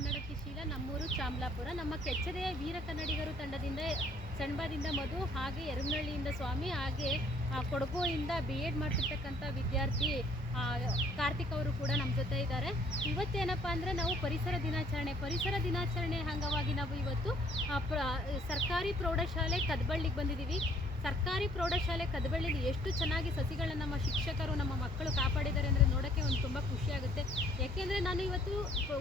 ಕನ್ನಡಕ್ಕೆ ಶೀಲ, ನಮ್ಮೂರು ಚಾಮಲಾಪುರ. ನಮ್ಮ ಕೆಚ್ಚೆದೆಯ ವೀರ ಕನ್ನಡಿಗರು ತಂಡದಿಂದ ಸಣ್ಬಾದಿಂದ ಮಧು, ಹಾಗೆ ಯರಮನಹಳ್ಳಿಯಿಂದ ಸ್ವಾಮಿ, ಹಾಗೆ ಕೊಡಗುಯಿಂದ BEd ಮಾಡ್ತಿರ್ತಕ್ಕಂಥ ವಿದ್ಯಾರ್ಥಿ ಕಾರ್ತಿಕ್ ಅವರು ಕೂಡ ನಮ್ಮ ಜೊತೆ ಇದ್ದಾರೆ. ಇವತ್ತೇನಪ್ಪ ಅಂದರೆ ನಾವು ಪರಿಸರ ದಿನಾಚರಣೆ ಅಂಗವಾಗಿ ನಾವು ಇವತ್ತು ಸರ್ಕಾರಿ ಪ್ರೌಢಶಾಲೆ ಕದಬಳ್ಳಿಗೆ ಬಂದಿದ್ದೀವಿ. ಸರ್ಕಾರಿ ಪ್ರೌಢಶಾಲೆ ಕದಬಳ್ಳಿಲಿ ಎಷ್ಟು ಚೆನ್ನಾಗಿ ಸಸಿಗಳನ್ನು ನಮ್ಮ ಶಿಕ್ಷಕರು ನಮ್ಮ ಮಕ್ಕಳು ಕಾಪಾಡಿದ್ದಾರೆ ಅಂದರೆ ನೋಡೋಕ್ಕೆ ಒಂದು ತುಂಬ ಖುಷಿಯಾಗುತ್ತೆ. ಯಾಕೆಂದರೆ ನಾನು ಇವತ್ತು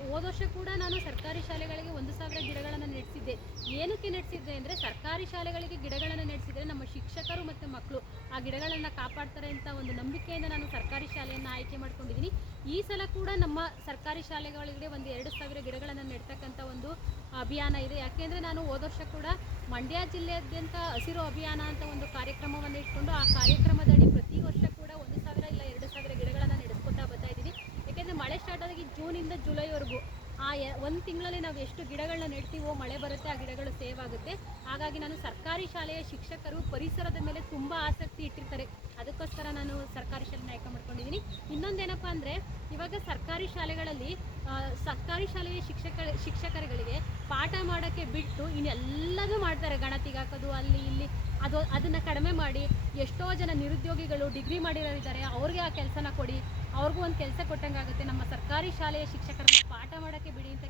ಹೋದ ವರ್ಷ ಕೂಡ ನಾನು ಸರ್ಕಾರಿ ಶಾಲೆಗಳಿಗೆ 1,000 ಗಿಡಗಳನ್ನು ನೆಡೆಸಿದ್ದೆ. ಏನಕ್ಕೆ ನೆಡೆಸಿದ್ದೆ ಅಂದರೆ ಸರ್ಕಾರಿ ಶಾಲೆಗಳಿಗೆ ಗಿಡಗಳನ್ನು ನೆಡೆಸಿದರೆ ನಮ್ಮ ಶಿಕ್ಷಕರು ಮತ್ತು ಮಕ್ಕಳು ಆ ಗಿಡಗಳನ್ನು ಕಾಪಾಡ್ತಾರೆ ಅಂತ ಒಂದು ನಂಬಿಕೆಯಿಂದ ನಾನು ಸರ್ಕಾರಿ ಶಾಲೆಯನ್ನು ಆಯ್ಕೆ ಮಾಡ್ಕೊಂಡಿದ್ದೀನಿ. ಈ ಸಲ ಕೂಡ ನಮ್ಮ ಸರ್ಕಾರಿ ಶಾಲೆಗಳಿಗೆ ಒಂದು 2,000 ಗಿಡಗಳನ್ನು ನೆಡ್ತಕ್ಕಂಥ ಒಂದು ಅಭಿಯಾನ ಇದೆ. ಯಾಕೆಂದರೆ ನಾನು ಹೋದ ವರ್ಷ ಕೂಡ ಮಂಡ್ಯ ಜಿಲ್ಲೆಯಾದ್ಯಂತ ಹಸಿರು ಅಭಿಯಾನ ಅಂತ ಒಂದು ಕಾರ್ಯಕ್ರಮವನ್ನು ಇಟ್ಕೊಂಡು ಆ ಕಾರ್ಯಕ್ರಮದಡಿ ಪ್ರತಿ ವರ್ಷ ಕೂಡ 1,000 ಇಲ್ಲ 2,000 ಗಿಡಗಳನ್ನು ನಡೆಸ್ಕೊತಾ ಬರ್ತಾ ಇದ್ದೀನಿ. ಯಾಕೆಂದರೆ ಮಳೆ ಸ್ಟಾರ್ಟ್ ಆಗಿ ಜೂನಿಂದ ಜುಲೈವರೆಗೂ ಒಂದು ತಿಂಗಳಲ್ಲಿ ನಾವು ಎಷ್ಟು ಗಿಡಗಳನ್ನ ನೆಡ್ತೀವೋ ಮಳೆ ಬರುತ್ತೆ, ಆ ಗಿಡಗಳು ಸೇವ್ ಆಗುತ್ತೆ. ಹಾಗಾಗಿ ನಾನು ಸರ್ಕಾರಿ ಶಾಲೆಯ ಶಿಕ್ಷಕರು ಪರಿಸರದ ಮೇಲೆ ತುಂಬ ಆಸಕ್ತಿ ಇಟ್ಟಿರ್ತಾರೆ. ಅದಕ್ಕೋಸ್ಕರ ನಾನು ಸರ್ಕಾರಿ ಶಾಲೆನ ಆಯ್ಕೆ ಮಾಡ್ಕೊಂಡಿದ್ದೀನಿ. ಇನ್ನೊಂದೇನಪ್ಪ ಅಂದರೆ ಇವಾಗ ಸರ್ಕಾರಿ ಶಾಲೆಗಳಲ್ಲಿ ಸರ್ಕಾರಿ ಶಾಲೆಯ ಶಿಕ್ಷಕರುಗಳಿಗೆ ಪಾಠ ಮಾಡೋಕ್ಕೆ ಬಿಟ್ಟು ಇನ್ನೆಲ್ಲದೂ ಮಾಡ್ತಾರೆ. ಗಣತಿಗೆ ಹಾಕೋದು ಅಲ್ಲಿ ಇಲ್ಲಿ ಅದನ್ನು ಕಡಿಮೆ ಮಾಡಿ ಎಷ್ಟೋ ಜನ ನಿರುದ್ಯೋಗಿಗಳು ಡಿಗ್ರಿ ಮಾಡಿರೋರಿದ್ದಾರೆ, ಅವ್ರಿಗೆ ಆ ಕೆಲಸನ ಕೊಡಿ, ಅವ್ರಿಗೂ ಒಂದು ಕೆಲಸ ಕೊಟ್ಟಂಗಾಗುತ್ತೆ. ನಮ್ಮ ಸರ್ಕಾರಿ ಶಾಲೆಯ ಶಿಕ್ಷಕರನ್ನ ಪಾಠ ಮಾಡೋಕ್ಕೆ ಬಿಡಿ ಅಂತ